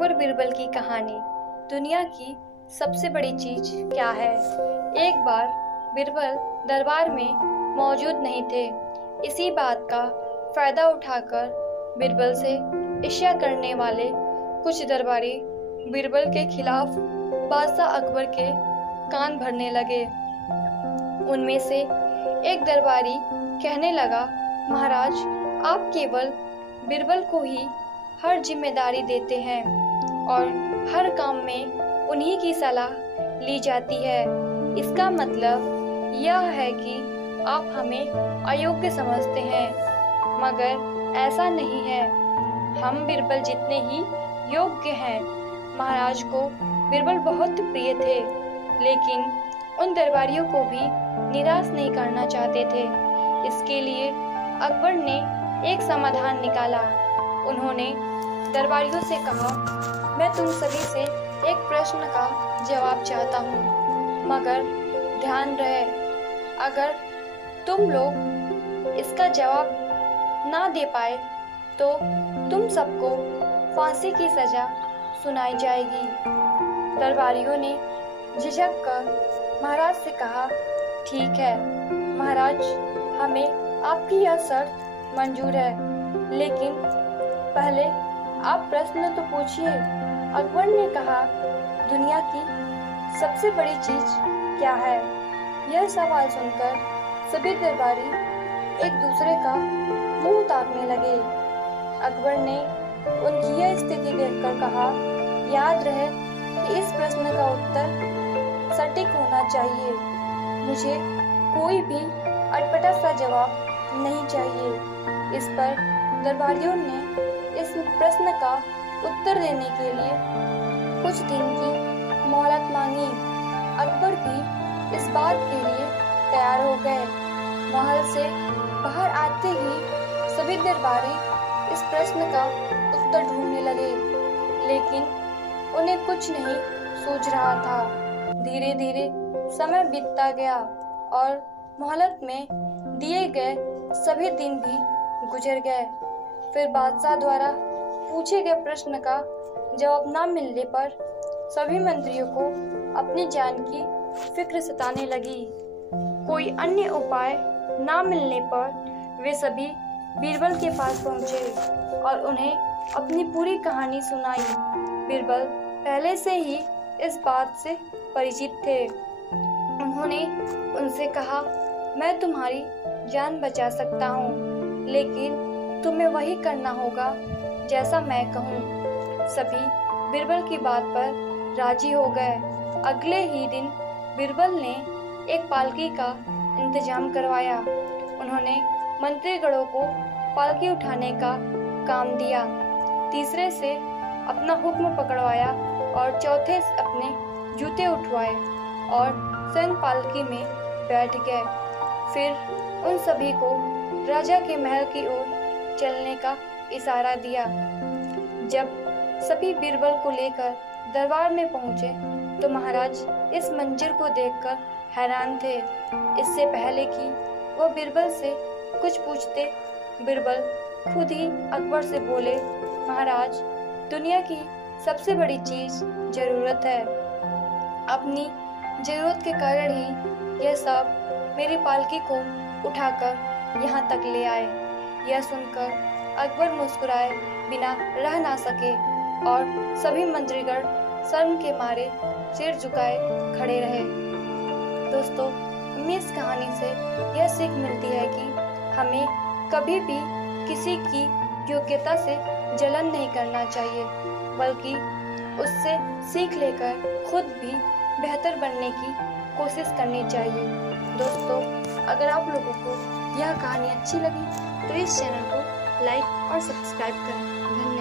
अकबर बीरबल की कहानी। दुनिया की सबसे बड़ी चीज क्या है। एक बार बीरबल दरबार में मौजूद नहीं थे। इसी बात का फायदा उठाकर बीरबल से ईर्ष्या करने वाले कुछ दरबारी बीरबल के खिलाफ बादशाह अकबर के कान भरने लगे। उनमें से एक दरबारी कहने लगा, महाराज, आप केवल बीरबल को ही हर जिम्मेदारी देते हैं और हर काम में उन्हीं की सलाह ली जाती है। इसका मतलब यह है कि आप हमें अयोग्य समझते हैं, मगर ऐसा नहीं है। हम बीरबल जितने ही योग्य हैं। महाराज को बीरबल बहुत प्रिय थे, लेकिन उन दरबारियों को भी निराश नहीं करना चाहते थे। इसके लिए अकबर ने एक समाधान निकाला। उन्होंने दरबारियों से कहा, मैं तुम सभी से एक प्रश्न का जवाब चाहता हूँ, मगर ध्यान रहे, अगर तुम लोग इसका जवाब ना दे पाए तो तुम सबको फांसी की सजा सुनाई जाएगी। दरबारियों ने झिझक कर महाराज से कहा, ठीक है महाराज, हमें आपकी यह शर्त मंजूर है, लेकिन पहले आप प्रश्न तो पूछिए। अकबर ने कहा, दुनिया की सबसे बड़ी चीज क्या है। यह सवाल सुनकर सभी दरबारी एक दूसरे का मुंह ताकने लगे। अकबर ने उनकी यह स्थिति देखकर कहा, याद रहे कि इस प्रश्न का उत्तर सटीक होना चाहिए। मुझे कोई भी अटपटा सा जवाब नहीं चाहिए। इस पर दरबारियों ने इस प्रश्न का उत्तर देने के लिए कुछ दिन की मोहलत मांगी। अकबर भी इस बात के लिए तैयार हो गए। महल से बाहर आते ही सभी दरबारी इस प्रश्न का उत्तर ढूंढने लगे, लेकिन उन्हें कुछ नहीं सूझ रहा था। धीरे धीरे समय बीतता गया और मोहलत में दिए गए सभी दिन भी गुजर गए। फिर बादशाह द्वारा पूछे गए प्रश्न का जवाब न मिलने पर सभी मंत्रियों को अपनी जान की फिक्र सताने लगी। कोई अन्य उपाय न मिलने पर वे सभी बीरबल के पास पहुंचे और उन्हें अपनी पूरी कहानी सुनाई। बीरबल पहले से ही इस बात से परिचित थे। उन्होंने उनसे कहा, मैं तुम्हारी जान बचा सकता हूँ, लेकिन तुम्हें वही करना होगा जैसा मैं कहूँ। सभी बीरबल की बात पर राजी हो गए। अगले ही दिन बीरबल ने एक पालकी का इंतजाम करवाया। उन्होंने मंत्रीगणों को पालकी उठाने का काम दिया, तीसरे से अपना हुक्म पकड़वाया और चौथे से अपने जूते उठवाए और स्वयं पालकी में बैठ गए। फिर उन सभी को राजा के महल की ओर चलने का इशारा दिया। जब सभी बीरबल को लेकर दरबार में पहुंचे तो महाराज इस मंजर को देखकर हैरान थे। इससे पहले कि वह बीरबल से कुछ पूछते, बीरबल खुद ही अकबर से बोले, महाराज, दुनिया की सबसे बड़ी चीज जरूरत है। अपनी जरूरत के कारण ही यह सब मेरी पालकी को उठाकर यहाँ तक ले आए। यह सुनकर अकबर मुस्कुराए बिना रह ना सके और सभी मंत्रीगण शर्म के मारे सिर झुकाए खड़े रहे। दोस्तों, हमें इस कहानी से यह सीख मिलती है कि हमें कभी भी किसी की योग्यता से जलन नहीं करना चाहिए, बल्कि उससे सीख लेकर खुद भी बेहतर बनने की कोशिश करनी चाहिए। दोस्तों, अगर आप लोगों को यह कहानी अच्छी लगी तो इस चैनल को लाइक और सब्सक्राइब करें। धन्यवाद।